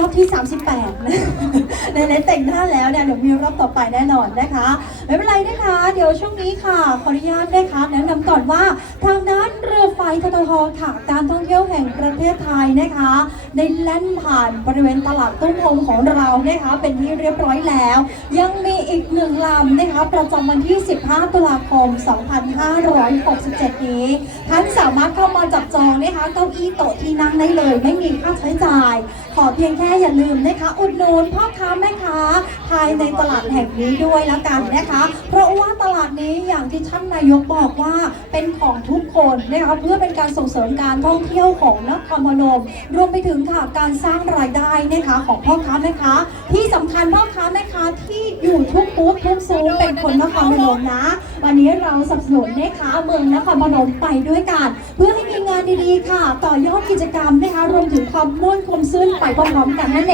รอบที่ 38นะในเลนแต่งหน้าแล้วเนี่ยเดี๋ยวมีรอบต่อไปแน่นอนนะคะไม่เป็นไรนะคะ เดี๋ยวช่วงนี้ค่ะขออนุญาตนะคะแนะนำก่อนว่าทางด้านเรือไฟทททค่ะการท่องเที่ยวแห่งประเทศไทยนะคะได้แล่นผ่านบริเวณตลาดตุ้มโฮมของเรานะคะเป็นที่เรียบร้อยแล้ว ยังมีอีกหนึ่งลำนะคะประจำวันที่ 15 ตุลาคม 2567 นี้ท่านสามารถเข้ามาจับจองนะคะเก้าอี้โต๊ะที่นั่งได้เลย ไม่มีค่าใช้จ่าย ขอเพียงแค่อย่าลืมนะคะอุดหนุนพ่อค้าแม่ค้าภายในตลาดแห่งนี้ด้วยและกันนะคะ เพราะว่าตลาดนี้อย่างที่ท่านนายกบอกว่าเป็นของทุกคนนะคะเพื่อเป็นการส่งเสริมการท่องเที่ยวของนครพนมรวมไปถึงค่ะการสร้างรายได้นะคะของพ่อค้าแม่ค้าที่สำคัญพ่อค้าแม่ค้าที่อยู่ทุกบูธทุกซูเป็นคนนครพนมนะ วันนี้เราสนับสนุนนะคะเมืองนครพนมไปด้วยกัน เพื่อให้มีงานดีๆค่ะ ต่อยอดกิจกรรมนะคะรวมถึงความม่วนความซื่นไปพร้อมๆกันนั่นเอง